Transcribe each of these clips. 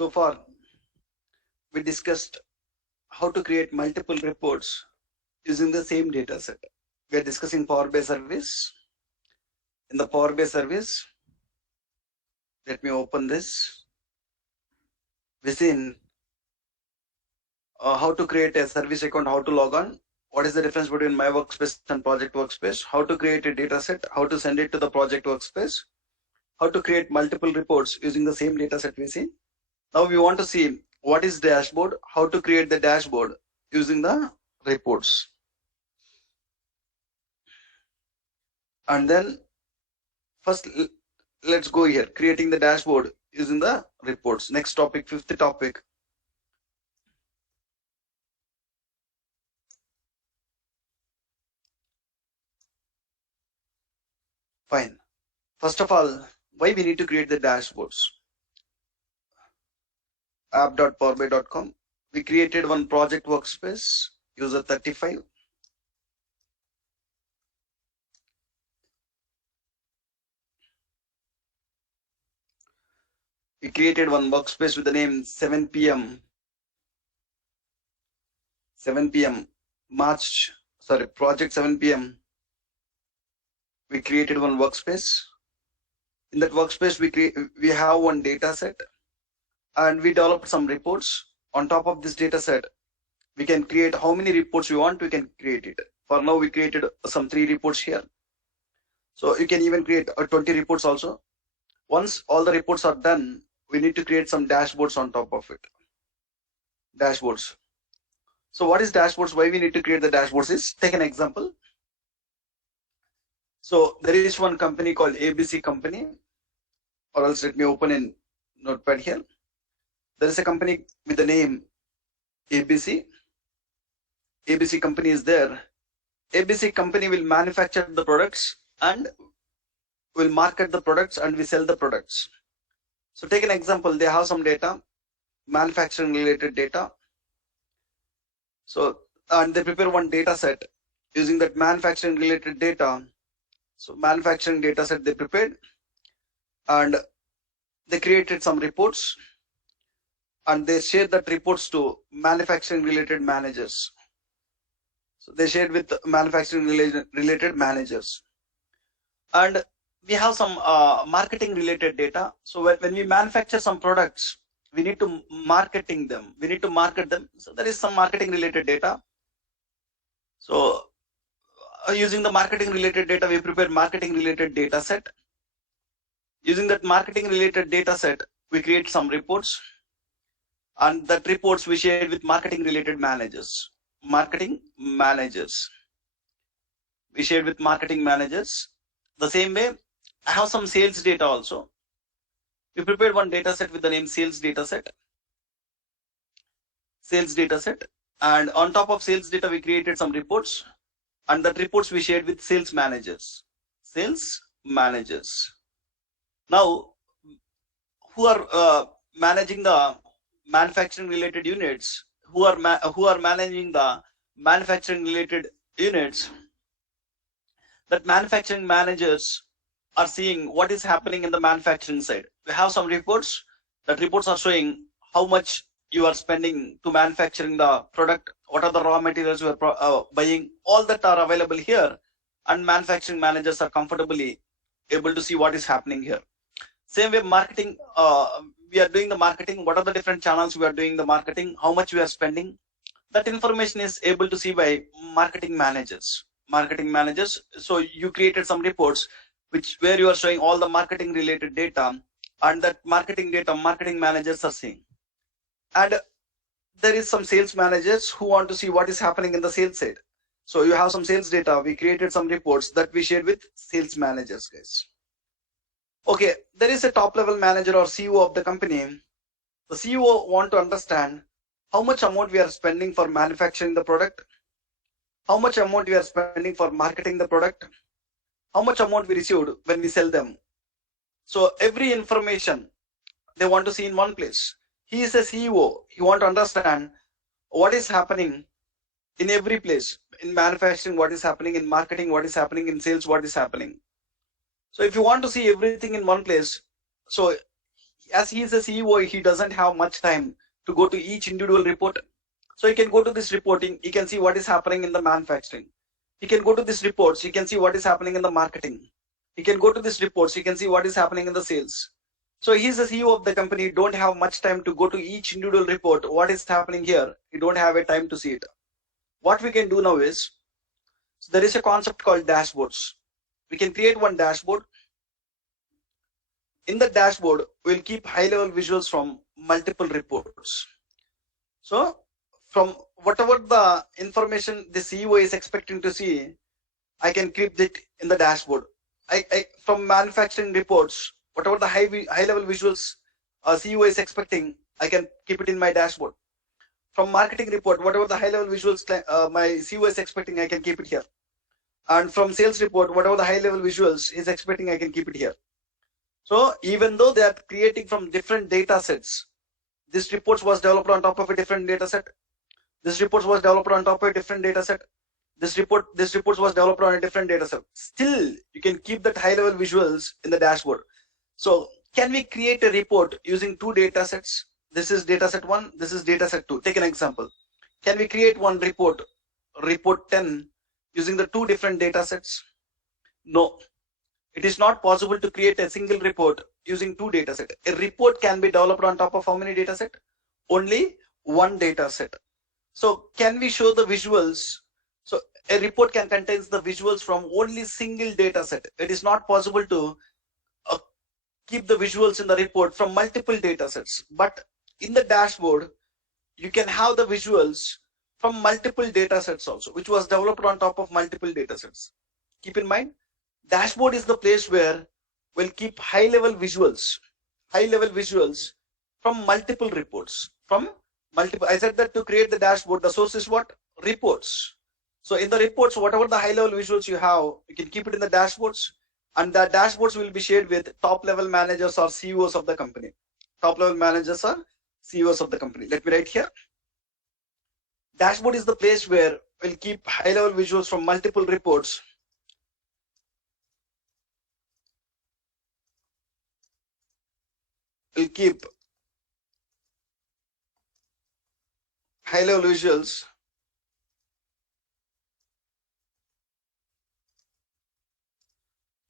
So far, we discussed how to create multiple reports using the same data set. We are discussing Power BI service. In the Power BI service, let me open this. Within how to create a service account, how to log on, what is the difference between my workspace and project workspace, how to create a data set, how to send it to the project workspace, how to create multiple reports using the same data set we see. Now we want to see what is dashboard, how to create the dashboard using the reports. And then first let's go here, creating the dashboard using the reports. Next topic, fifth topic. Fine. First of all, why we need to create the dashboards? app.powerbi.com. We created one project workspace, user 35. We created one workspace with the name 7 p.m. Project 7 p.m. We created one workspace. In that workspace, we have one data set, and we developed some reports. On top of this data set, we can create how many reports we want, we can create it. For now, we created some 3 reports here. So you can even create 20 reports also. Once all the reports are done, we need to create some dashboards on top of it. Dashboards. So what is dashboards? Why we need to create the dashboards is, take an example. So there is one company called ABC company, or else let me open in Notepad here. There is a company with the name ABC. ABC company is there. ABC company will manufacture the products and will market the products, and we sell the products. So take an example, they have some data, manufacturing related data. So, and they prepare one data set using that manufacturing related data. So manufacturing data set they prepared, and they created some reports, and they shared that reports to manufacturing related managers. So they shared with manufacturing related managers. And we have some marketing related data. So when we manufacture some products, we need to market them. So there is some marketing related data. So using the marketing related data, we prepare marketing related data set. Using that marketing related data set, we create some reports, and that reports we share with marketing related managers. We shared with marketing managers. The same way, I have some sales data also. We prepared one data set with the name sales data set. And on top of sales data, we created some reports, and that reports we shared with sales managers. Now, who are managing the manufacturing related units? Who are managing the manufacturing related units? That manufacturing managers are seeing what is happening in the manufacturing side. We have some reports. That reports are showing how much you are spending to manufacturing the product, what are the raw materials you are buying. All that are available here, and manufacturing managers are comfortably able to see what is happening here. Same way, marketing, we are doing the marketing. What are the different channels we are doing the marketing? How much we are spending? That information is able to see by marketing managers. So you created some reports where you are showing all the marketing related data, and that marketing data marketing managers are seeing. And there is some sales managers who want to see what is happening in the sales side. So you have some sales data. We created some reports that we shared with sales managers, guys. Okay, there is a top level manager or CEO of the company. The CEO want to understand how much amount we are spending for manufacturing the product, how much amount we are spending for marketing the product, how much amount we received when we sell them. So every information they want to see in one place. He is a CEO. He want to understand what is happening in every place. In manufacturing, what is happening, in marketing, what is happening, in sales, what is happening. So if you want to see everything in one place, so as he is a CEO, he doesn't have much time to go to each individual report. So he can go to this reporting, he can see what is happening in the manufacturing. He can go to this reports, he can see what is happening in the marketing. He can go to this reports, he can see what is happening in the sales. So he's the CEO of the company, don't have much time to go to each individual report, what is happening here. You don't have a time to see it. What we can do now is, so there is a concept called dashboards. We can create one dashboard. In the dashboard, we'll keep high-level visuals from multiple reports. So from whatever the information the CEO is expecting to see, I can keep it in the dashboard. From manufacturing reports, whatever the high-level visuals CEO is expecting, I can keep it in my dashboard. From marketing report, whatever the high-level visuals my CEO is expecting, I can keep it here. And from sales report, whatever the high-level visuals is expecting, I can keep it here. So even though they are creating from different data sets, this report was developed on top of a different data set. This report was developed on top of a different data set. This report was developed on a different data set. Still, you can keep that high-level visuals in the dashboard. So can we create a report using two data sets? This is data set 1, this is data set 2. Take an example. Can we create one report, report 10, using the two different data sets? No. It is not possible to create a single report using two data sets. A report can be developed on top of how many data set? Only one data set. So can we show the visuals? So a report can contain the visuals from only single data set. It is not possible to keep the visuals in the report from multiple data sets. But in the dashboard, you can have the visuals from multiple data sets also, which was developed on top of multiple data sets. Keep in mind, dashboard is the place where we'll keep high-level visuals from multiple reports. I said that to create the dashboard, the source is what? Reports. So in the reports, whatever the high-level visuals you have, you can keep it in the dashboards, and the dashboards will be shared with top-level managers or CEOs of the company. Top-level managers or CEOs of the company. Let me write here. Dashboard is the place where we'll keep high-level visuals from multiple reports. We'll keep high-level visuals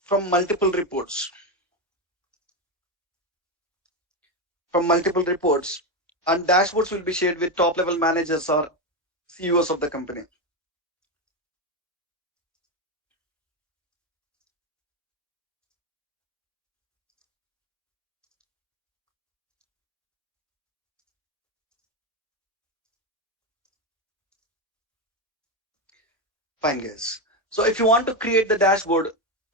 from multiple reports. And dashboards will be shared with top-level managers or CEOs of the company. Fine, guys. So if you want to create the dashboard,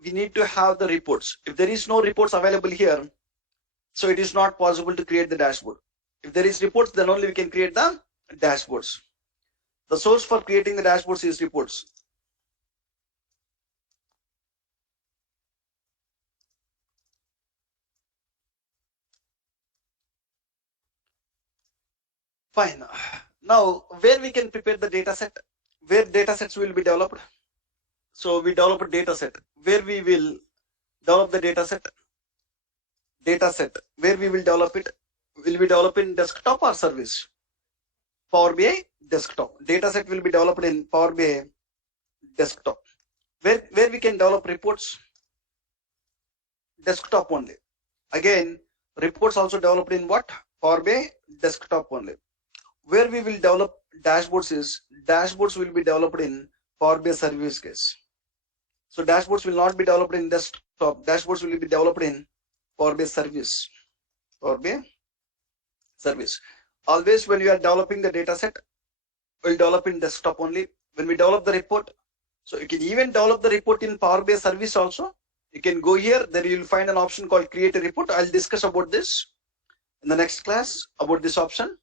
we need to have the reports. If there is no reports available here, so it is not possible to create the dashboard. If there is reports, then only we can create the dashboards. The source for creating the dashboards is reports. Fine. Now, where we can prepare the data set, where data sets will be developed. So we develop a data set where we will develop the data set. Where we will develop it. Will we develop in desktop or service? Power BI desktop. Data set will be developed in Power BI desktop. Where we can develop reports? Desktop only. Again, reports also developed in what? Power BI desktop only. Where we will develop dashboards is, dashboards will be developed in Power BI service case. So dashboards will not be developed in desktop. Dashboards will be developed in Power BI service. Power BI service. Always when you are developing the data set, we'll develop in desktop only. When we develop the report, so you can even develop the report in Power BI service also. You can go here, there you will find an option called create a report. I'll discuss about this in the next class about this option.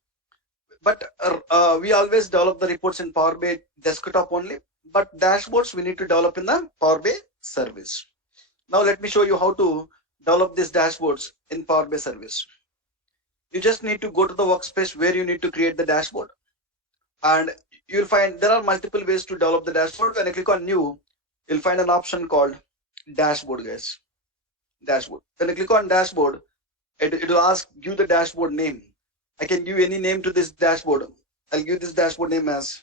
But we always develop the reports in Power BI desktop only. But dashboards we need to develop in the Power BI service. Now let me show you how to develop these dashboards in Power BI service. You just need to go to the workspace where you need to create the dashboard. And you'll find there are multiple ways to develop the dashboard. When I click on new, you'll find an option called dashboard, guys. Dashboard. When I click on dashboard, it will ask give the dashboard name. I can give any name to this dashboard. I'll give this dashboard name as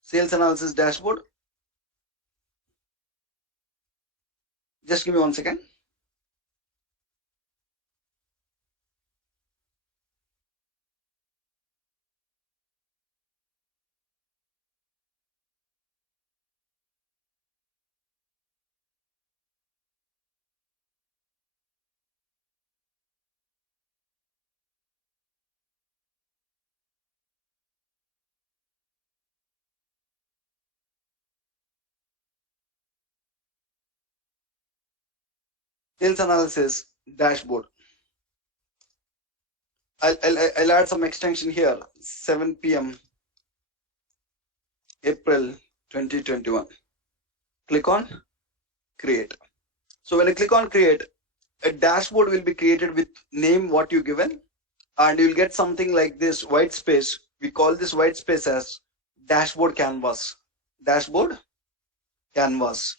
sales analysis dashboard. Just give me 1 second. Sales analysis dashboard. I'll add some extension here. 7 p.m. April 2021. Click on create. So when I click on create, a dashboard will be created with name what you given, and you'll get something like this white space. We call this white space as dashboard canvas. Dashboard canvas.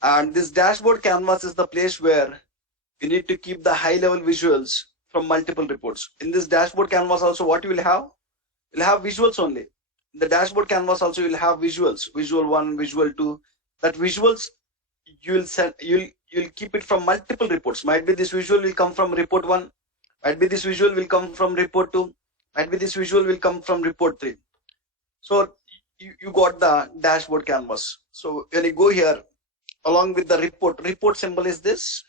And this dashboard canvas is the place where you need to keep the high level visuals from multiple reports. In this dashboard canvas also, what you will have? You'll have visuals only. In the dashboard canvas also you'll have visuals, visual 1, visual 2. That visuals you'll keep it from multiple reports. Might be this visual will come from report 1, might be this visual will come from report 2, might be this visual will come from report 3. So you got the dashboard canvas. So when you go here, along with the report symbol is this,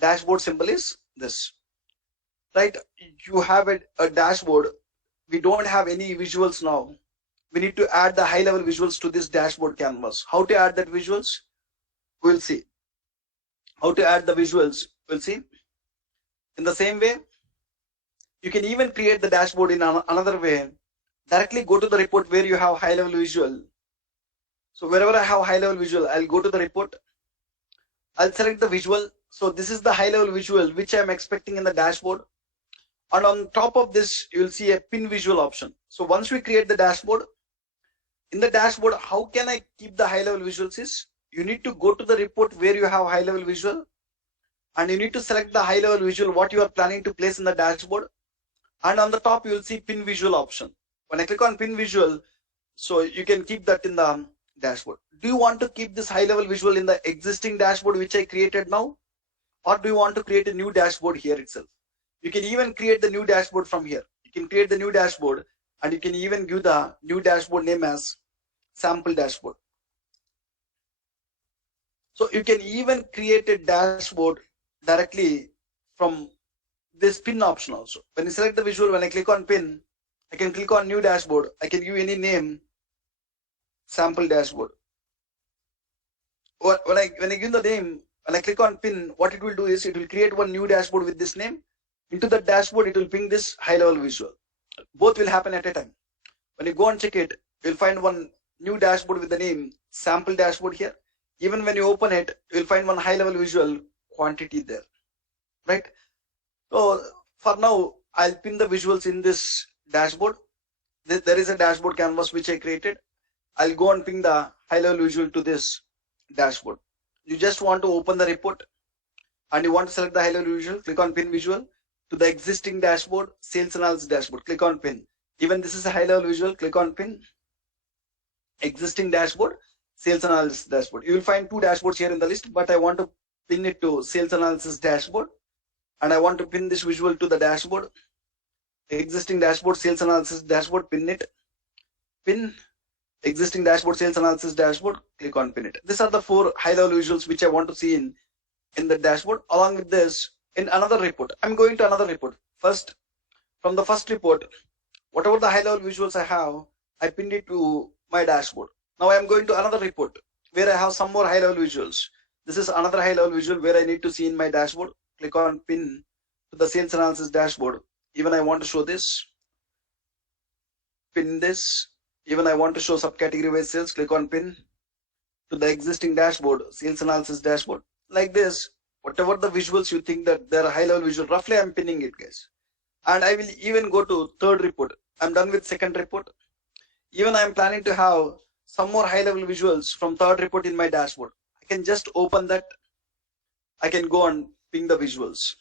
dashboard symbol is this, right? You have a dashboard. We don't have any visuals now. We need to add the high level visuals to this dashboard canvas. How to add that visuals? We'll see. How to add the visuals? We'll see. In the same way, you can even create the dashboard in another way. Directly go to the report where you have high level visual. So wherever I have high level visual, I'll go to the report. I'll select the visual. So this is the high level visual which I'm expecting in the dashboard. And on top of this, you'll see a pin visual option. So once we create the dashboard, in the dashboard, how can I keep the high level visuals is, you need to go to the report where you have high level visual, and you need to select the high level visual what you are planning to place in the dashboard. And on the top, you will see pin visual option. When I click on pin visual, so you can keep that in the dashboard. Do you want to keep this high level visual in the existing dashboard which I created now? Or do you want to create a new dashboard here itself? You can even create the new dashboard from here. You can create the new dashboard, and you can even give the new dashboard name as sample dashboard. So you can even create a dashboard directly from this pin option also. When you select the visual, when I click on pin, I can click on new dashboard. I can give any name, sample dashboard. When I give the name, when I click on pin, what it will do is it will create one new dashboard with this name. Into the dashboard, it will ping this high level visual. Both will happen at a time. When you go and check it, you'll find one new dashboard with the name sample dashboard here. Even when you open it, you'll find one high level visual quantity there, right? So for now, I'll pin the visuals in this dashboard. There is a dashboard canvas which I created. I'll go and ping the high level visual to this dashboard. You just want to open the report and you want to select the high level visual, click on pin visual to the existing dashboard, sales analysis dashboard, click on pin. Even this is a high level visual, click on pin, existing dashboard, sales analysis dashboard. You will find two dashboards here in the list, but I want to pin it to sales analysis dashboard, and I want to pin this visual to the dashboard, existing dashboard, sales analysis dashboard, pin it, pin, existing dashboard, sales analysis dashboard, click on pin it. These are the four high level visuals which I want to see in the dashboard. Along with this, in another report, I'm going to another report. First, from the first report, whatever the high level visuals I have, I pinned it to my dashboard. Now I'm going to another report where I have some more high level visuals. This is another high level visual where I need to see in my dashboard. Click on pin to the sales analysis dashboard. Even I want to show this, pin this. Even I want to show subcategory wise sales, click on pin to the existing dashboard, sales analysis dashboard. Like this, whatever the visuals you think that they're high level visual, roughly I'm pinning it, guys. And I will even go to third report. I'm done with second report. Even I'm planning to have some more high level visuals from third report in my dashboard. I can just open that. I can go and ping the visuals.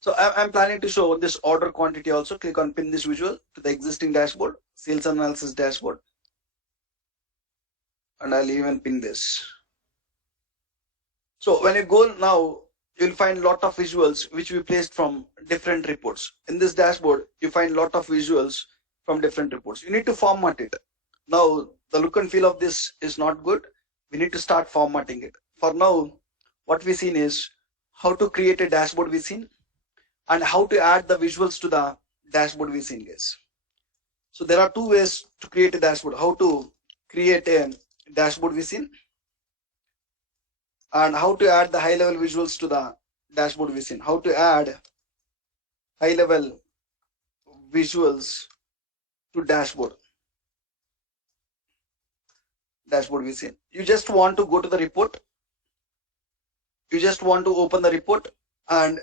So I'm planning to show this order quantity also. Click on pin this visual to the existing dashboard, sales analysis dashboard. And I'll even pin this. So when you go now, you'll find a lot of visuals which we placed from different reports. In this dashboard, you find a lot of visuals from different reports. You need to format it. Now, the look and feel of this is not good. We need to start formatting it. For now, what we've seen is how to create a dashboard we've seen, and how to add the visuals to the dashboard we've seen, guys. So there are two ways to create a dashboard. How to create a dashboard we've seen, and how to add the high level visuals to the dashboard we've seen. How to add high level visuals to dashboard we've seen. You just want to go to the report. You just want to open the report, and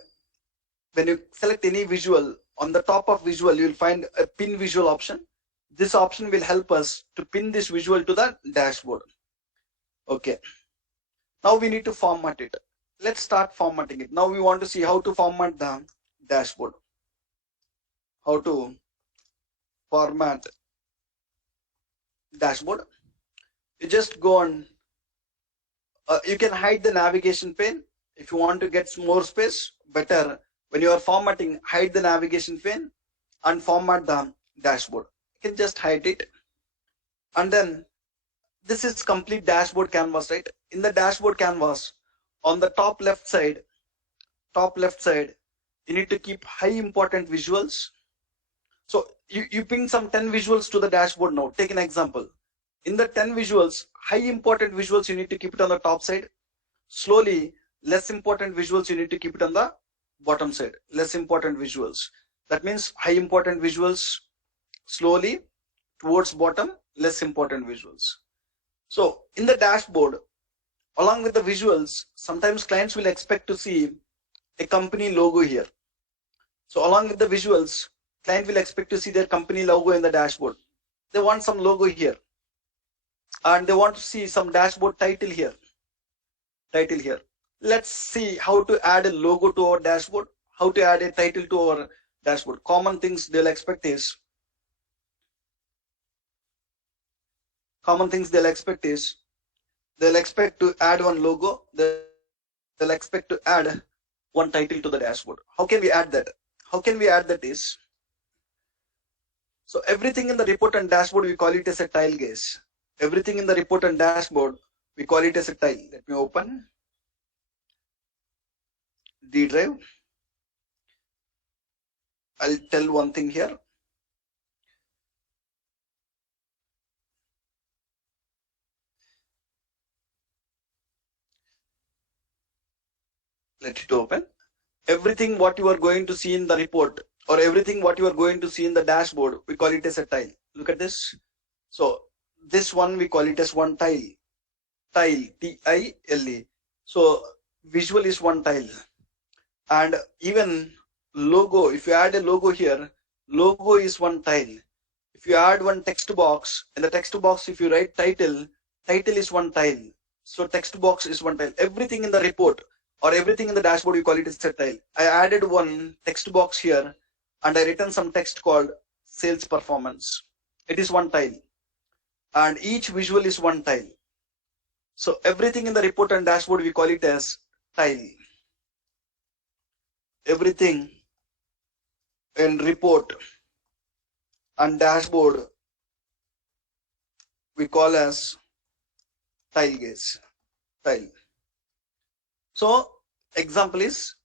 when you select any visual, on the top of visual, you'll find a pin visual option. This option will help us to pin this visual to the dashboard. Okay. Now we need to format it. Let's start formatting it. Now we want to see how to format the dashboard. How to format dashboard. You just go on. You can hide the navigation pane. If you want to get more space, better. When you are formatting, hide the navigation pane and format the dashboard. You can just hide it. And then this is complete dashboard canvas, right? In the dashboard canvas, on the top left side, you need to keep high important visuals. So you ping some 10 visuals to the dashboard now. Take an example. In the 10 visuals, high important visuals, you need to keep it on the top side. Slowly, less important visuals, you need to keep it on the bottom side. Less important visuals. That means high important visuals, slowly towards bottom, less important visuals. So in the dashboard, along with the visuals, sometimes clients will expect to see a company logo here. So along with the visuals, client will expect to see their company logo in the dashboard. They want some logo here. And they want to see some dashboard title here. Let's see how to add a logo to our dashboard, how to add a title to our dashboard. Common things they'll expect they'll expect to add one logo, they'll expect to add one title to the dashboard. How can we add that? So everything in the report and dashboard, we call it as a tile, guys. Everything in the report and dashboard, we call it as a tile. Let me open D drive. I'll tell one thing here. Let it open. Everything what you are going to see in the report, or everything what you are going to see in the dashboard, we call it as a tile. Look at this. So this one we call it as one tile. T-I-L-E. So visual is one tile. And even logo, if you add a logo here, logo is one tile. If you add one text box, in the text box if you write title, title is one tile. So text box is one tile. Everything in the report or everything in the dashboard, you call it as a tile. I added one text box here and I written some text called sales performance. It is one tile. And each visual is one tile. So everything in the report and dashboard, we call it as tile. Everything in report and dashboard, we call as tile, guys. Tile. So example is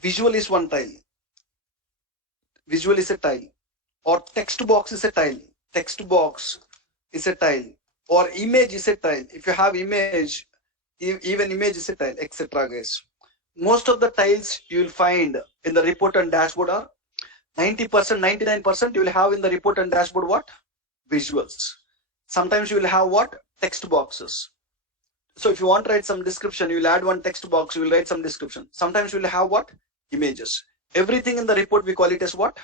visual is one tile. Visual is a tile. Or text box is a tile. Text box is a tile. Or image is a tile. If you have image, even image is a tile, etc. guys. Most of the tiles you will find in the report and dashboard are 90%, 99% you will have in the report and dashboard what? Visuals. Sometimes you will have what? Text boxes. So if you want to write some description, you will add one text box, you will write some description. Sometimes you will have what? Images. Everything in the report we call it as what?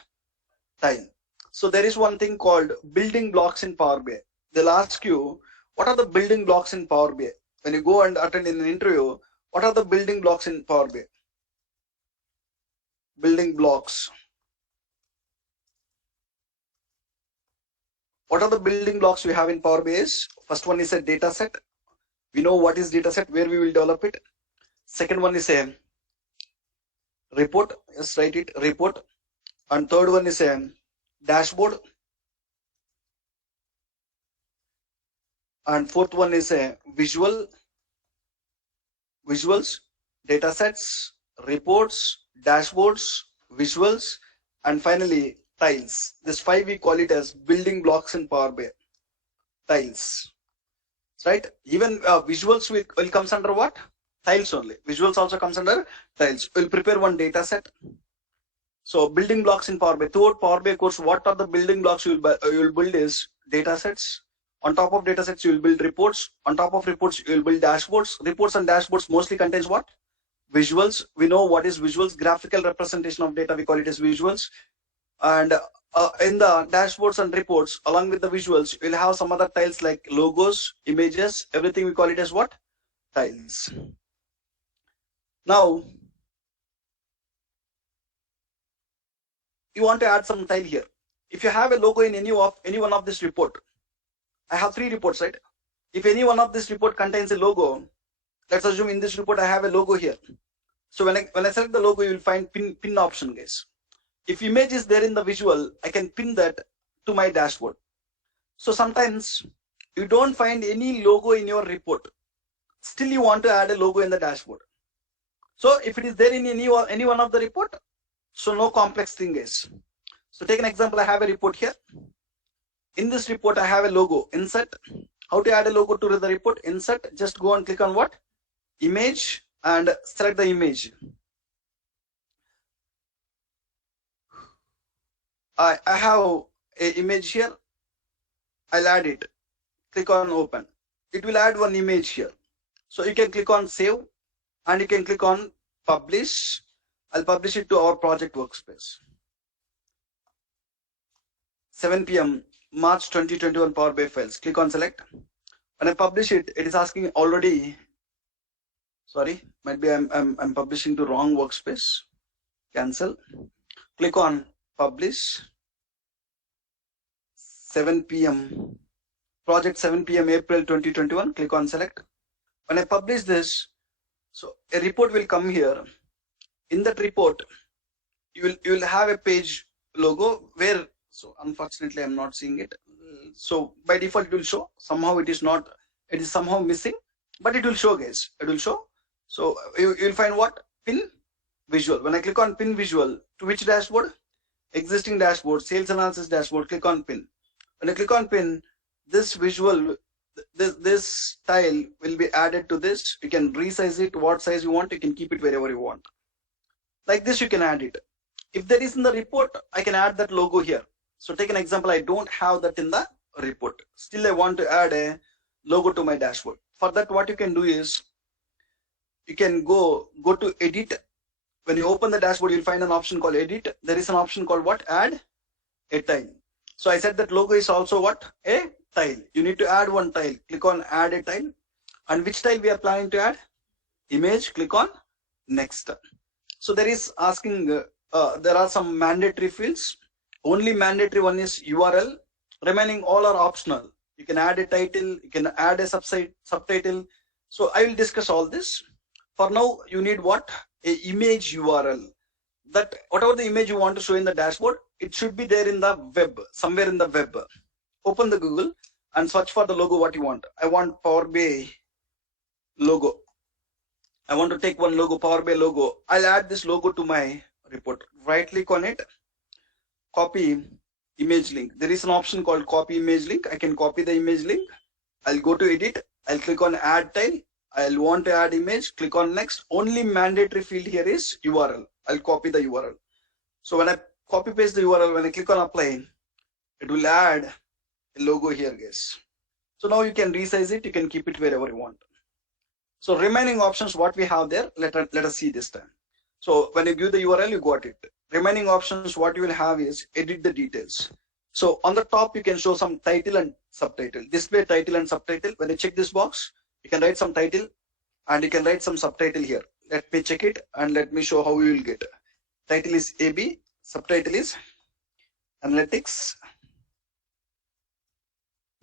Tile. So there is one thing called building blocks in Power BI. They'll ask you, what are the building blocks in Power BI? when you go and attend in an interview, what are the building blocks in Power BI? Building blocks. What are the building blocks we have in Power BI? First one is a data set. We know what is data set, where we will develop it. Second one is a report. Yes, write it, report. And third one is a dashboard. And fourth one is a visuals, data sets, reports, dashboards, visuals, and finally tiles. This 5 we call it as building blocks in Power BI. Tiles, right? Even visuals will comes under what? Tiles only. Visuals also comes under tiles. We'll prepare one data set. So building blocks in Power BI. Throughout Power BI course, what are the building blocks you will build is data sets. On top of data sets, you will build reports. On top of reports, you will build dashboards. Reports and dashboards mostly contains what? Visuals. We know what is visuals. Graphical representation of data, we call it as visuals. And in the dashboards and reports, along with the visuals, you'll have some other tiles like logos, images, everything we call it as what? Tiles. Now, you want to add some tile here. If you have a logo in any one of this report, I have 3 reports, right? If any one of this report contains a logo, let's assume in this report I have a logo here. So when I select the logo, you will find pin option, guys. If image is there in the visual, I can pin that to my dashboard. So sometimes you don't find any logo in your report. Still you want to add a logo in the dashboard. So if it is there in any one of the report, so no complex thing, guys. So take an example, I have a report here. In this report, I have a logo, insert. How to add a logo to the report? Insert, just go and click on what? Image, and select the image. I have an image here. I'll add it. Click on open. It will add one image here. So you can click on save and you can click on publish. I'll publish it to our project workspace. 7 p.m. March 2021 Power BI files. Click on select. When I publish it, it is asking already. Sorry, might be I'm publishing to wrong workspace. Cancel. Click on publish. 7 p.m. Project 7 p.m. April 2021. Click on select. When I publish this, so a report will come here. In that report, you will have a page logo where. So unfortunately, I'm not seeing it. So by default, it will show. Somehow it is not. It is somehow missing, but it will show, guys. It will show. So you will find what? Pin visual. When I click on pin visual, to which dashboard? Existing dashboard, sales analysis dashboard. Click on pin. When I click on pin, this visual, this tile will be added to this. You can resize it what size you want. You can keep it wherever you want. Like this, you can add it. If there is in the report, I can add that logo here. So take an example, I don't have that in the report. Still, I want to add a logo to my dashboard. For that, what you can do is, you can go to edit. When you open the dashboard, you'll find an option called edit. There is an option called what? Add a tile. So I said that logo is also what? A tile. You need to add one tile. Click on add a tile. And which tile we are planning to add? Image. Click on next. So there is asking, there are some mandatory fields. Only mandatory one is URL. Remaining all are optional. You can add a title. You can add a subtitle. So I will discuss all this. For now, you need what? A image URL. That whatever the image you want to show in the dashboard, it should be there in the web, somewhere in the web. Open the Google and search for the logo what you want. I want Power BI logo. I want to take one logo, Power BI logo. I'll add this logo to my report. Right click on it. Copy image link. There is an option called copy image link. I can copy the image link. I'll go to edit. I'll click on add tile. I'll want to add image. Click on next. Only mandatory field here is URL. I'll copy the URL. So when I copy paste the URL, when I click on apply, it will add a logo here, guys. So now you can resize it. You can keep it wherever you want. So remaining options, what we have there, let us see this time. So when you give the URL, you got it. Remaining options, what you will have is edit the details. So on the top, you can show some title and subtitle. Display title and subtitle. When you check this box, You can write some title and you can write some subtitle here. Let me check it and let me show how you will get. Title is AB, subtitle is Analytics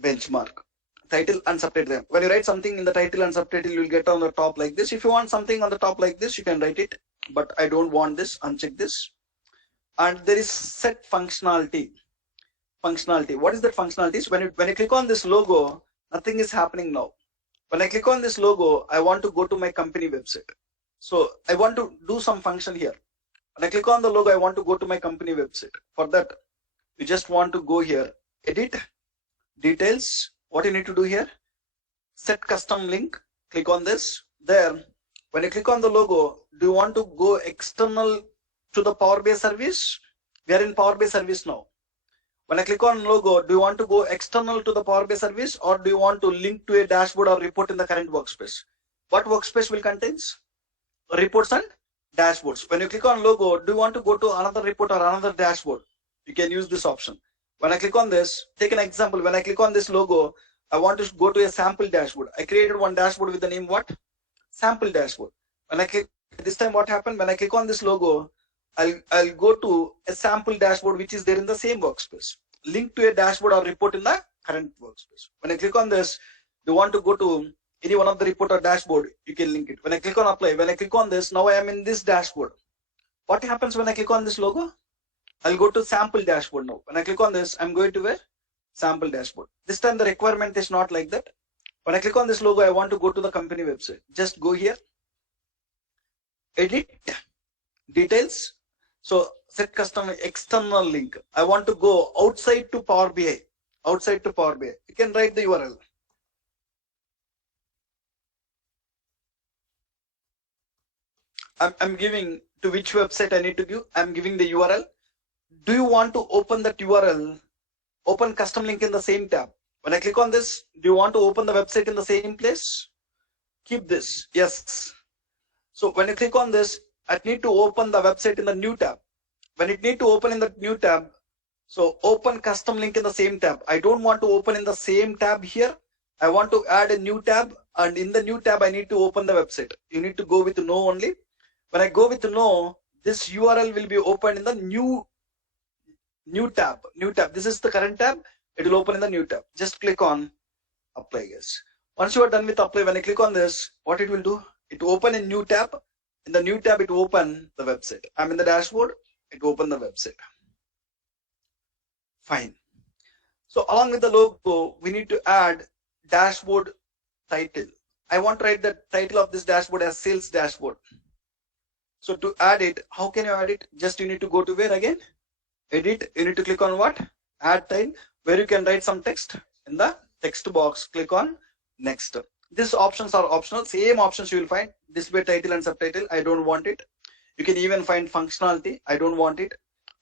Benchmark. Title and subtitle. When you write something in the title and subtitle, you will get on the top like this. If you want something on the top like this, you can write it, but I don't want this. Uncheck this. And there is set functionality. What is that functionality? When you click on this logo, nothing is happening now. When I click on this logo, I want to go to my company website. So I want to do some function here. When I click on the logo, I want to go to my company website. For that, you just want to go here, edit, details. What you need to do here, set custom link. Click on this. There, when you click on the logo, do you want to go external to the Power BI service? We are in Power BI service now. When I click on logo, do you want to go external to the Power BI service, or do you want to link to a dashboard or report in the current workspace? What workspace will contains? Reports and dashboards. When you click on logo, do you want to go to another report or another dashboard? You can use this option. When I click on this, take an example. When I click on this logo, I want to go to a sample dashboard. I created one dashboard with the name what? Sample dashboard. When I click this time, what happened? When I click on this logo, I'll go to a sample dashboard which is there in the same workspace. Link to a dashboard or report in the current workspace. When I click on this, you want to go to any one of the report or dashboard, you can link it. When I click on apply, when I click on this, now I am in this dashboard. What happens when I click on this logo? I'll go to sample dashboard now. When I click on this, I'm going to a sample dashboard. This time the requirement is not like that. When I click on this logo, I want to go to the company website. Just go here, edit, details. So set custom external link. I want to go outside to Power BI. Outside to Power BI. You can write the URL. I'm giving to which website I need to give. I'm giving the URL. Do you want to open that URL? Open custom link in the same tab. When I click on this, do you want to open the website in the same place? Keep this. Yes. So when you click on this, I need to open the website in the new tab. When it need to open in the new tab, so open custom link in the same tab. I don't want to open in the same tab here. I want to add a new tab, and in the new tab, I need to open the website. You need to go with no only. When I go with no, this URL will be opened in the new tab. This is the current tab. It will open in the new tab. Just click on apply, guys. Once you are done with apply, when I click on this, what it will do? It will open a new tab. In the new tab, it will open the website. I'm in the dashboard. It will open the website. Fine. So along with the logo, we need to add dashboard title. I want to write the title of this dashboard as sales dashboard. So to add it, how can you add it? Just you need to go to where again? Edit. You need to click on what? Add title, where you can write some text in the text box. Click on next. These options are optional. Same options you will find. Display title and subtitle. I don't want it. You can even find functionality. I don't want it.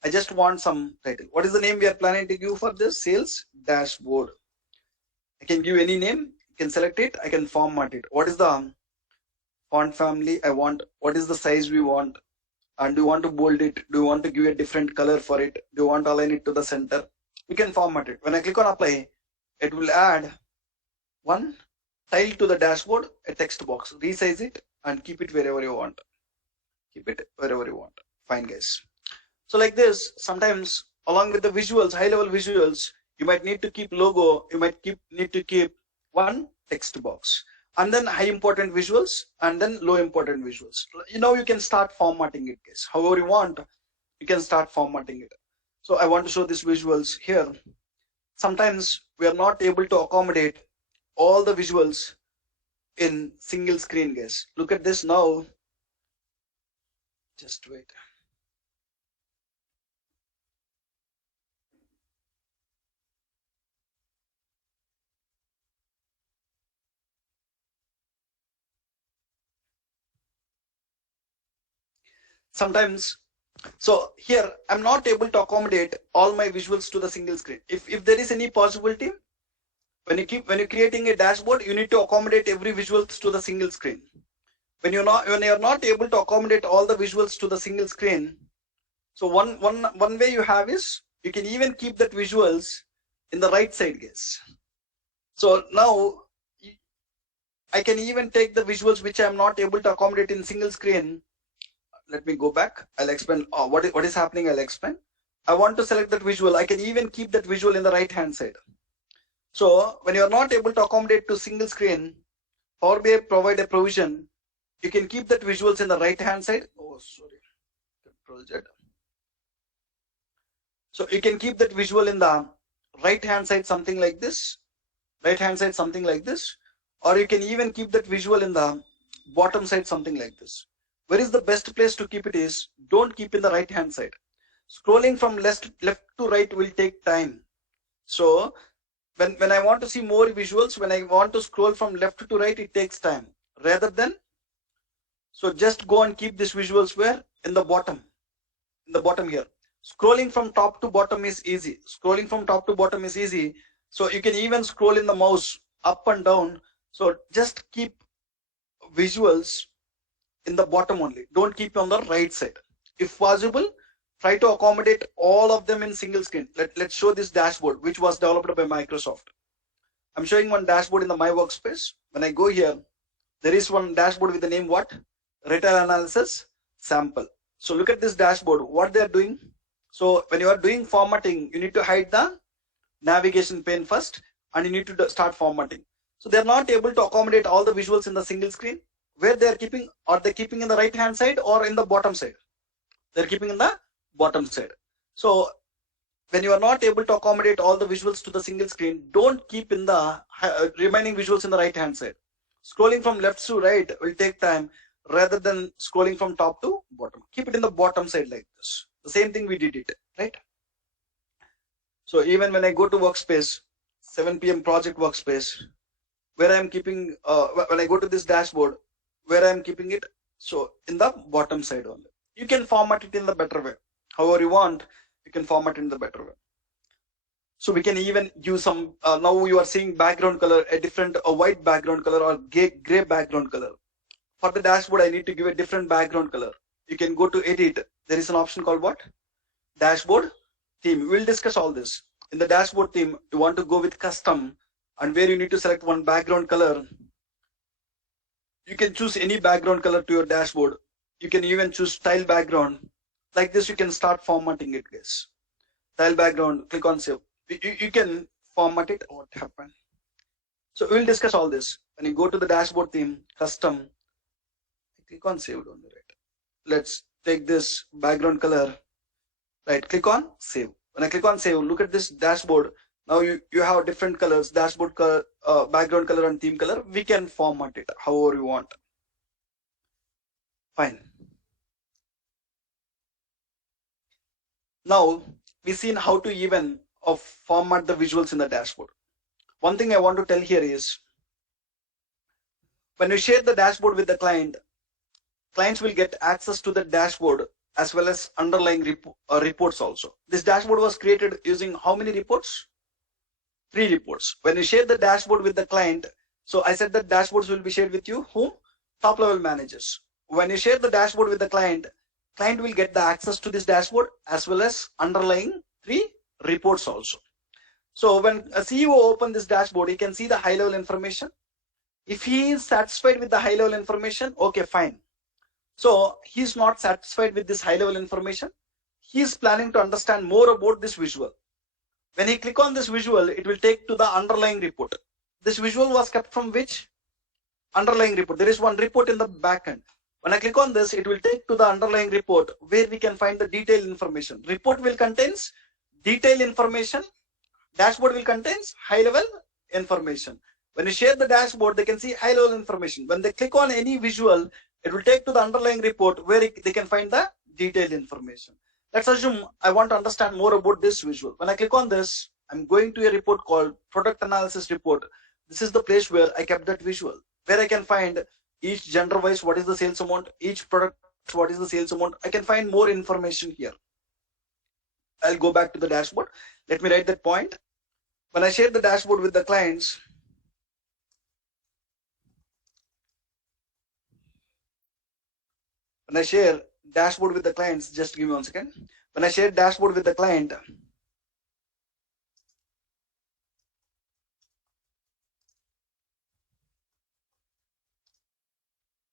I just want some title. What is the name we are planning to give for this? Sales dashboard. I can give any name. You can select it. I can format it. What is the font family I want? What is the size we want? And do you want to bold it? Do you want to give a different color for it? Do you want to align it to the center? You can format it. When I click on apply, it will add one tile to the dashboard, a text box. Resize it and keep it wherever you want. Keep it wherever you want. Fine, guys. So like this, sometimes along with the visuals, high level visuals, you might need to keep logo. You might need to keep one text box. And then high important visuals and then low important visuals. You can start formatting it, guys. However you want, you can start formatting it. So I want to show these visuals here. Sometimes we are not able to accommodate all the visuals in single screen, guys. Look at this now. Just wait. Sometimes, so here I'm not able to accommodate all my visuals to the single screen. If there is any possibility, when you're creating a dashboard, you need to accommodate every visual to the single screen. When you're not able to accommodate all the visuals to the single screen, so one way you have is you can even keep that visuals in the right side, guys. So now I can even take the visuals which I am not able to accommodate in single screen. Let me go back. I'll explain what is happening. I'll explain. I want to select that visual. I can even keep that visual in the right hand side. So when you are not able to accommodate to single screen, Power BI provide a provision. You can keep that visuals in the right hand side. Oh, sorry. Control Z. So you can keep that visual in the right hand side, something like this. Right hand side, something like this. Or you can even keep that visual in the bottom side, something like this. Where is the best place to keep it is, don't keep in the right hand side. Scrolling from left to right will take time. So when I want to see more visuals, when I want to scroll from left to right, it takes time. Rather than, so just go and keep these visuals where? In the bottom here. Scrolling from top to bottom is easy. Scrolling from top to bottom is easy. So you can even scroll in the mouse up and down. So just keep visuals in the bottom only. Don't keep on the right side. If possible, try to accommodate all of them in single screen. Let's show this dashboard, which was developed by Microsoft. I'm showing one dashboard in the My Workspace. When I go here, there is one dashboard with the name what? Retail Analysis Sample. So look at this dashboard, what they are doing. So when you are doing formatting, you need to hide the navigation pane first, and you need to start formatting. So they're not able to accommodate all the visuals in the single screen. Where they're keeping, are they keeping in the right hand side or in the bottom side? They're keeping in the bottom side. So when you are not able to accommodate all the visuals to the single screen, don't keep in the remaining visuals in the right hand side. Scrolling from left to right will take time rather than scrolling from top to bottom. Keep it in the bottom side like this. The same thing we did it, right? So even when I go to workspace, 7 p.m. project workspace, where I am keeping, when I go to this dashboard, where I am keeping it, so in the bottom side only. You can format it in the better way. However you want, you can format it in the better way. So we can even use some, now you are seeing background color, a white background color or gray background color. For the dashboard, I need to give a different background color. You can go to edit. There is an option called what? Dashboard theme. We'll discuss all this. In the dashboard theme, you want to go with custom, and where you need to select one background color. You can choose any background color to your dashboard. You can even choose style background. Like this, you can start formatting it, guys. Style background, click on save. You can format it. What happened? So we'll discuss all this. When you go to the dashboard theme, custom, click on save on the right. Let's take this background color. Right, click on save. When I click on save, look at this dashboard. Now you have different colors, dashboard color, background color and theme color. We can format it however you want. Fine. Now we've seen how to even format the visuals in the dashboard. One thing I want to tell here is, when you share the dashboard with the client, clients will get access to the dashboard as well as underlying reports also. This dashboard was created using how many reports? 3 reports. When you share the dashboard with the client, so I said that dashboards will be shared with you, whom? Top level managers. When you share the dashboard with the client will get the access to this dashboard as well as underlying 3 reports also. So when a CEO open this dashboard, he can see the high level information. If he is satisfied with the high level information, okay, fine. So he's not satisfied with this high level information. He is planning to understand more about this visual. When he click on this visual, it will take to the underlying report. This visual was kept from which? Underlying report. There is one report in the backend. When I click on this, it will take to the underlying report where we can find the detailed information. Report will contains detailed information. Dashboard will contains high level information. When you share the dashboard, they can see high level information. When they click on any visual, it will take to the underlying report where they can find the detailed information. Let's assume I want to understand more about this visual. When I click on this, I'm going to a report called Product Analysis Report. This is the place where I kept that visual, where I can find each gender wise what is the sales amount, each product what is the sales amount. I can find more information here. I'll go back to the dashboard. Let me write that point. When I share the dashboard with the clients, when I share dashboard with the clients, just give me 1 second. When I share dashboard with the client,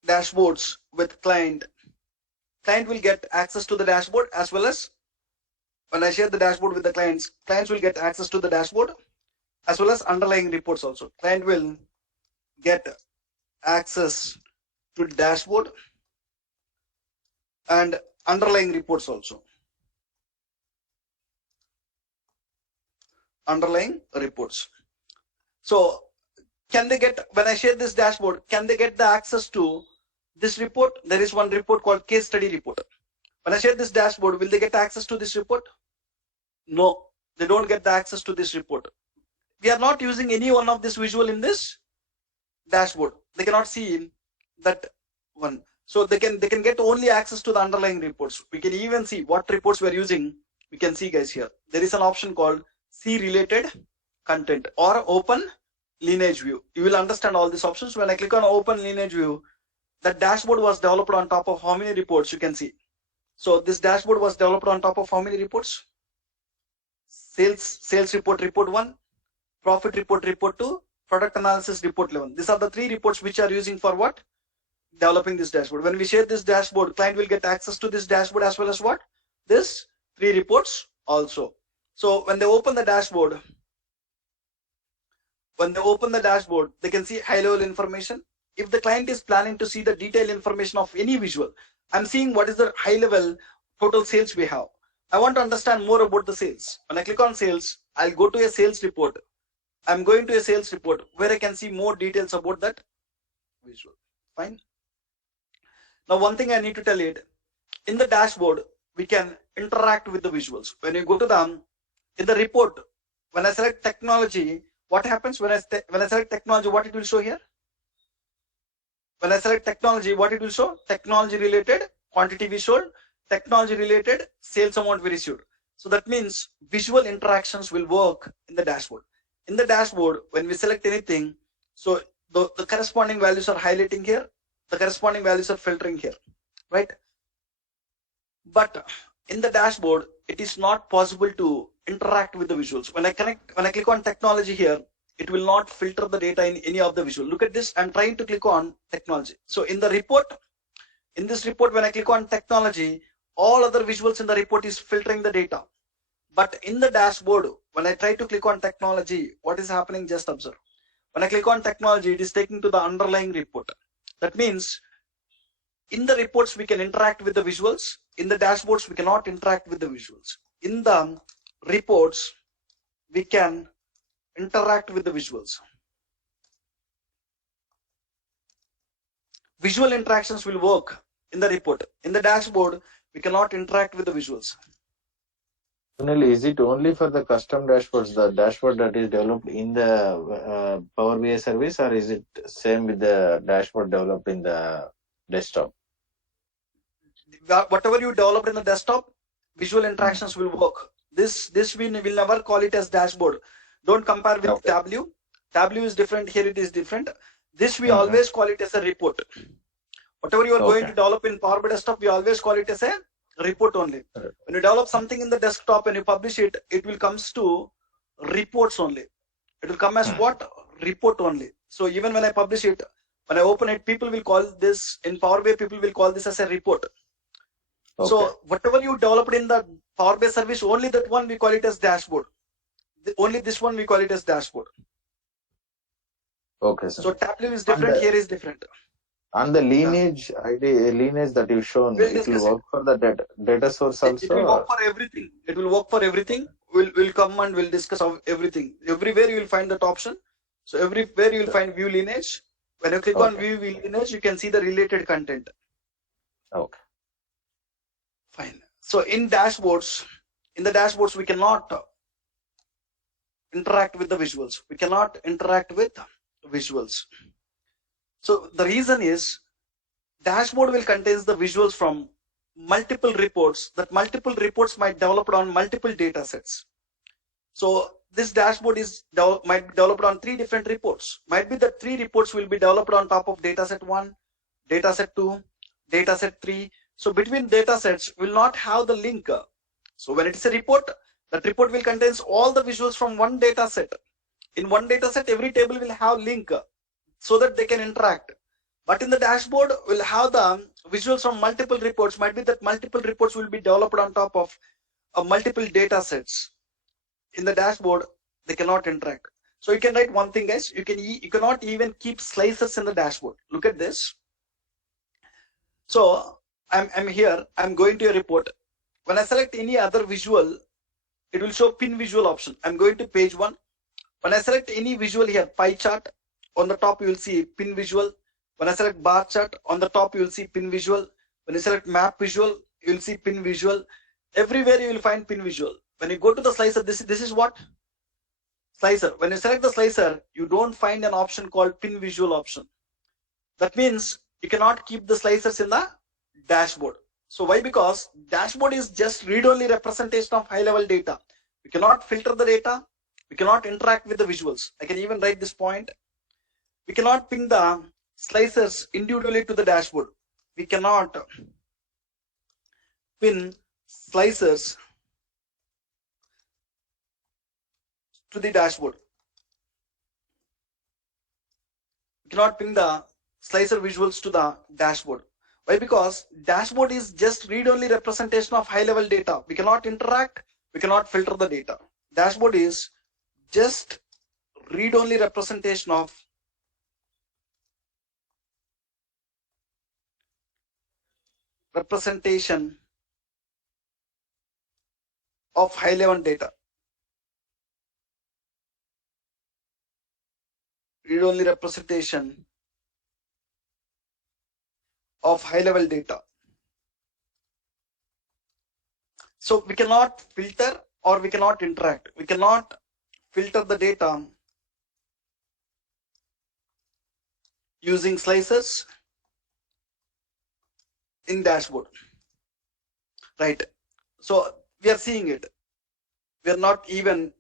dashboards with client will get access to the dashboard, as well as when I share the dashboard with the clients will get access to the dashboard as well as underlying reports also. Client will get access to dashboard and underlying reports also. Underlying reports. So can they get, when I share this dashboard, can they get the access to this report? There is one report called case study report. When I share this dashboard, will they get access to this report? No, they don't get the access to this report. We are not using any one of this visual in this dashboard. They cannot see that one. So they can get only access to the underlying reports. We can even see what reports we are using. We can see, guys, here. There is an option called see related content or open lineage view. You will understand all these options. When I click on open lineage view, the dashboard was developed on top of how many reports you can see. So this dashboard was developed on top of how many reports? Sales report, report 1, profit report, report 2, product analysis, report 11. These are the 3 reports which are using for what? Developing this dashboard. When we share this dashboard, client will get access to this dashboard as well as what? This 3 reports also. So when they open the dashboard, they can see high level information. If the client is planning to see the detailed information of any visual, I'm seeing what is the high level total sales we have. I want to understand more about the sales. When I click on sales, I'll go to a sales report. I'm going to a sales report where I can see more details about that visual. Fine. Now, one thing I need to tell you, in the dashboard, we can interact with the visuals. When you go to them, in the report, when I select technology, what happens when I select technology, what it will show here? When I select technology, what it will show? Technology related quantity we sold, technology related sales amount we received. So that means visual interactions will work in the dashboard. In the dashboard, when we select anything, so the corresponding values are highlighting here, the corresponding values are filtering here, right? But in the dashboard, it is not possible to interact with the visuals. When I click on technology here, it will not filter the data in any of the visual. Look at this. I'm trying to click on technology. So in the report, in this report, when I click on technology, all other visuals in the report is filtering the data. But in the dashboard, when I try to click on technology, what is happening? Just observe. When I click on technology, it is taking to the underlying report. That means in the reports, we can interact with the visuals. In the dashboards, we cannot interact with the visuals. In the reports, we can interact with the visuals. Visual interactions will work in the report. In the dashboard, we cannot interact with the visuals. Is it only for the custom dashboards, the dashboard that is developed in the Power BI service, or is it same with the dashboard developed in the desktop? Whatever you developed in the desktop, visual interactions will work. This we will never call it as dashboard. Don't compare with Tableau. Tableau is different. Here it is different. This we always call it as a report. Whatever you are going to develop in Power BI desktop, we always call it as a report only. When you develop something in the desktop and you publish it, it will comes to reports only. It will come as what? Report only. So even when I publish it, when I open it, people will call this in Power BI, people will call this as a report. So whatever you developed in the Power BI service, only that one we call it as dashboard. Only this one we call it as dashboard. Okay, sir. So Tableau is different, here is different. And the lineage lineage that you've shown, it will work for the data source also? It will work for everything. It will work for everything. We'll come and we'll discuss everything. Everywhere you will find that option. So everywhere you will find view lineage. When you click on view lineage, you can see the related content. Okay. Fine. So in the dashboards, we cannot interact with the visuals. We cannot interact with visuals. So the reason is dashboard will contain the visuals from multiple reports, that multiple reports might develop on multiple data sets. So this dashboard might be developed on 3 different reports. Might be that 3 reports will be developed on top of dataset 1, dataset 2, dataset 3. So between datasets will not have the link. So when it is a report, that report will contain all the visuals from one dataset. In one dataset, every table will have link so that they can interact. But in the dashboard, we'll have the visuals from multiple reports. Might be that multiple reports will be developed on top of multiple data sets. In the dashboard, they cannot interact. So you can write one thing, guys. You cannot even keep slices in the dashboard. Look at this. So I'm here. I'm going to a report. When I select any other visual, it will show pin visual option. I'm going to page 1. When I select any visual here, pie chart, on the top you will see pin visual. When I select bar chart, on the top you will see pin visual. When you select map visual, you will see pin visual. Everywhere you will find pin visual. When you go to the slicer, this is what? Slicer. When you select the slicer, you don't find an option called pin visual option. That means you cannot keep the slicers in the dashboard. So why? Because dashboard is just read-only representation of high-level data. We cannot filter the data. We cannot interact with the visuals. I can even write this point. We cannot ping the slicers individually to the dashboard. We cannot pin slicers to the dashboard. We cannot ping the slicer visuals to the dashboard. Why? Because dashboard is just read-only representation of high-level data. We cannot interact. We cannot filter the data. Dashboard is just read-only representation of high-level data. Read-only representation of high-level data. So we cannot filter or we cannot interact. We cannot filter the data using slices in dashboard. Right. So we are seeing it. We are not even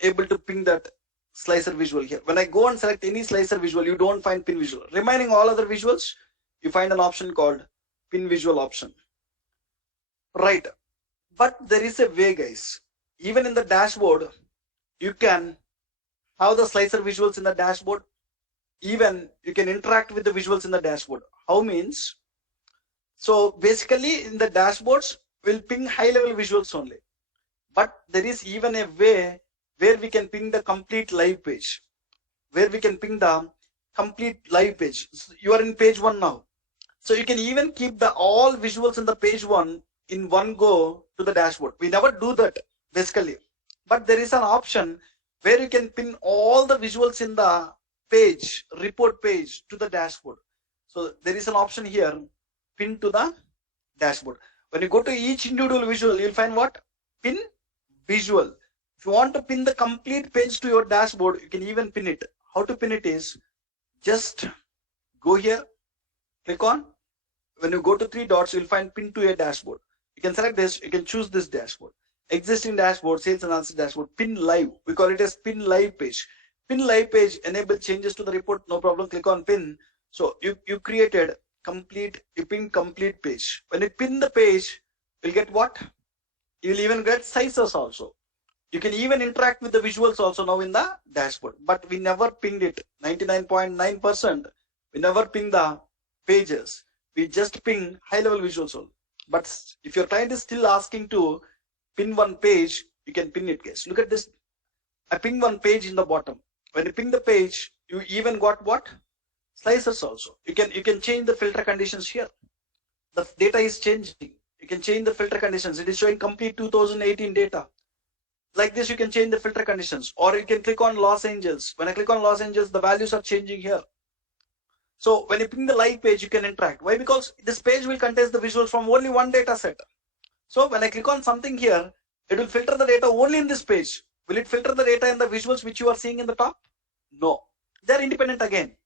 able to ping that slicer visual here. When I go and select any slicer visual, you don't find pin visual. Remaining all other visuals, you find an option called pin visual option. Right. But there is a way, guys. Even in the dashboard, you can have the slicer visuals in the dashboard. Even you can interact with the visuals in the dashboard. How means? So basically in the dashboards, we'll ping high-level visuals only. But there is even a way where we can ping the complete live page. Where we can ping the complete live page. So you are in page 1 now. So you can even keep the all visuals in the page 1 in one go to the dashboard. We never do that basically. But there is an option where you can pin all the visuals in the page, report page to the dashboard. So there is an option here, pin to the dashboard. When you go to each individual visual, you'll find what? Pin visual. If you want to pin the complete page to your dashboard, you can even pin it. How to pin it is just go here, click on. When you go to 3 dots, you'll find pin to a dashboard. You can select this, you can choose this dashboard. Existing dashboard, sales analysis dashboard, pin live. We call it as pin live page. Pin live page enable changes to the report, no problem. Click on pin. So you created complete, you pin complete page. When you pin the page, you'll get what? You'll even get sizes also. You can even interact with the visuals also now in the dashboard. But we never pinged it. 99.9%. We never ping the pages. We just ping high-level visuals only. But if your client is still asking to pin one page, you can pin it, guys. Look at this. I ping one page in the bottom. When you ping the page, you even got what? Slices also. You can change the filter conditions here. The data is changing. You can change the filter conditions. It is showing complete 2018 data. Like this, you can change the filter conditions, or you can click on Los Angeles. When I click on Los Angeles, the values are changing here. So when you ping the live page, you can interact. Why? Because this page will contain the visuals from only one data set. So when I click on something here, it will filter the data only in this page. Will it filter the data in the visuals which you are seeing in the top? No. They are independent again,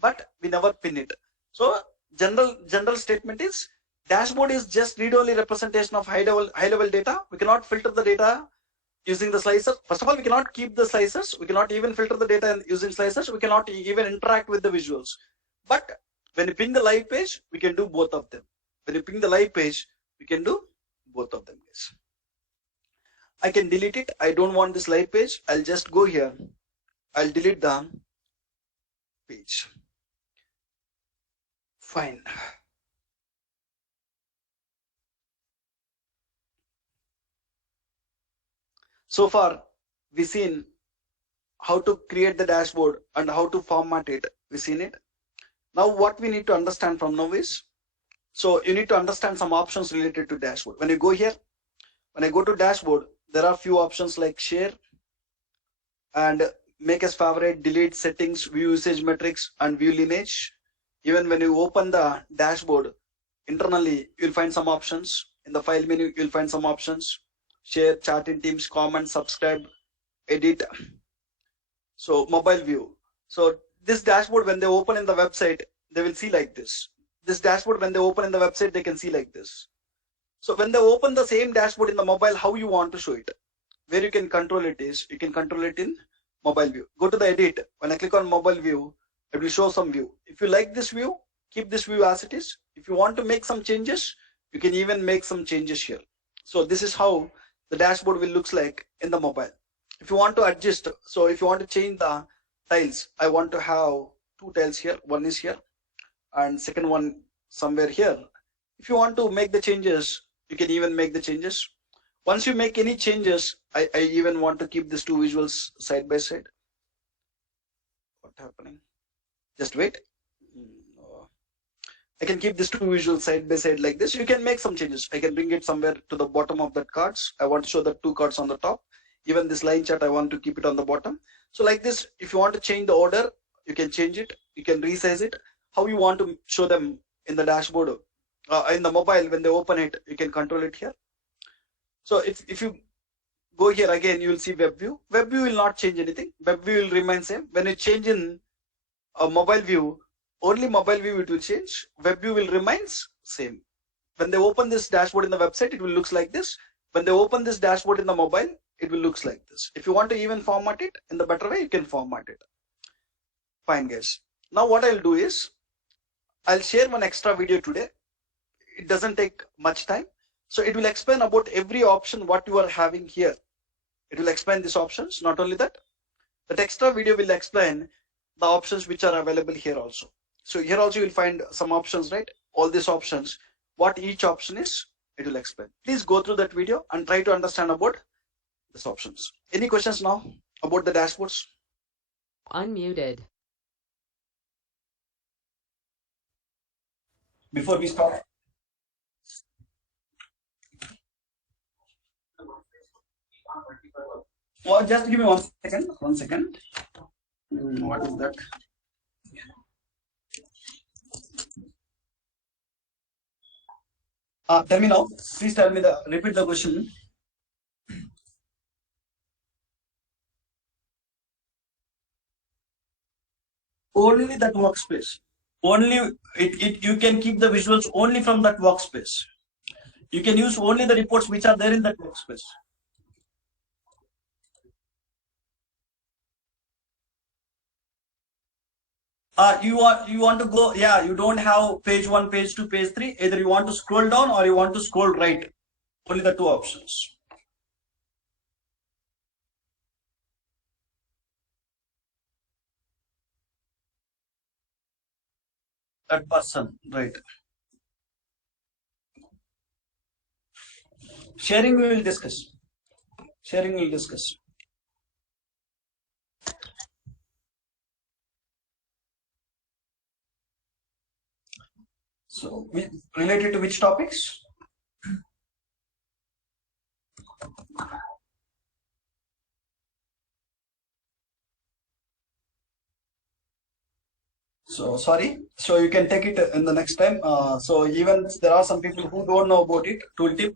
but we never pin it. So general statement is dashboard is just read-only representation of high-level data. We cannot filter the data using the slicers. First of all, we cannot keep the slicers. We cannot even filter the data using slicers. We cannot even interact with the visuals. But when you ping the live page, we can do both of them. When you ping the live page, we can do both of them, guys. I can delete it. I don't want this live page. I'll just go here. I'll delete the page. Fine. So far, we've seen how to create the dashboard and how to format it. We've seen it. Now, what we need to understand from now is, so you need to understand some options related to dashboard. When you go here, when I go to dashboard, there are few options like share and make as favorite, delete settings, view usage metrics, and view lineage. Even when you open the dashboard, internally, you'll find some options. In the file menu, you'll find some options. Share, chat in Teams, comment, subscribe, edit. So mobile view. So this dashboard, when they open in the website, they will see like this. This dashboard, when they open in the website, they can see like this. So when they open the same dashboard in the mobile, how you want to show it? Where you can control it is, you can control it in mobile view. Go to the edit. When I click on mobile view, it will show some view. If you like this view, keep this view as it is. If you want to make some changes, you can even make some changes here. So this is how the dashboard will looks like in the mobile. If you want to adjust, so if you want to change the tiles, I want to have two tiles here. One is here and second one somewhere here. If you want to make the changes, you can even make the changes. Once you make any changes, I even want to keep these two visuals side by side. What's happening? Just wait. I can keep these two visuals side by side like this. You can make some changes. I can bring it somewhere to the bottom of that cards. I want to show the two cards on the top. Even this line chart, I want to keep it on the bottom. So like this, if you want to change the order, you can change it. You can resize it. How you want to show them in the dashboard, in the mobile, when they open it, you can control it here. So if you go here again, you will see web view. Web view will not change anything. Web view will remain same. When you change in a mobile view, only mobile view it will change. Web view will remain same. When they open this dashboard in the website, it will looks like this. When they open this dashboard in the mobile, it will looks like this. If you want to even format it in the better way, you can format it. Fine, guys. Now what I'll do is, I'll share one extra video today. It doesn't take much time. So it will explain about every option what you are having here. It will explain these options. Not only that, that extra video will explain the options which are available here also. So here also you will find some options, right? All these options, what each option is, it will explain. Please go through that video and try to understand about these options. Any questions now about the dashboards? Unmuted. Before we start. Well, just give me 1 second. 1 second. What is that? Tell me now. Please tell me repeat the question. Only that workspace. Only you can keep the visuals only from that workspace. You can use only the reports which are there in that workspace. You want to go, yeah, you don't have page 1, page 2, page 3. Either you want to scroll down or you want to scroll right. Only the two options. That person, right. Sharing we will discuss. Sharing we will discuss. So, related to which topics? So, sorry. So, you can take it in the next time. So, even there are some people who don't know about it. Tooltip.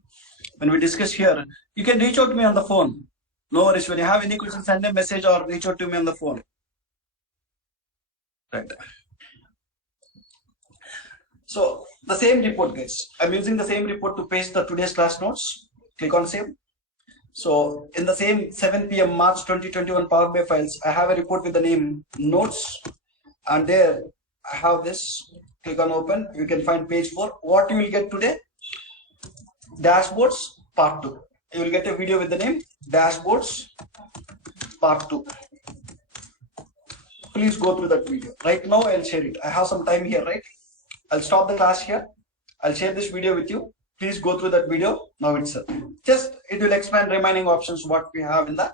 When we discuss here, you can reach out to me on the phone. No worries. When you have any questions, send a message or reach out to me on the phone. Right. So the same report, guys. I'm using the same report to paste the today's class notes. Click on save. So in the same 7 p.m. March 2021 Power BI files, I have a report with the name notes, and there I have this. Click on open. You can find page 4. What you will get today? Dashboards part 2. You will get a video with the name dashboards part 2. Please go through that video. Right now I'll share it. I have some time here, right? I'll stop the class here. I'll share this video with you. Please go through that video now itself. Just it will explain remaining options what we have in the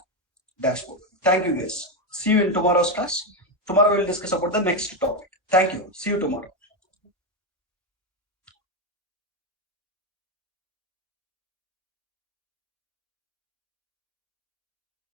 dashboard. Thank you guys. See you in tomorrow's class. Tomorrow we'll discuss about the next topic. Thank you. See you tomorrow.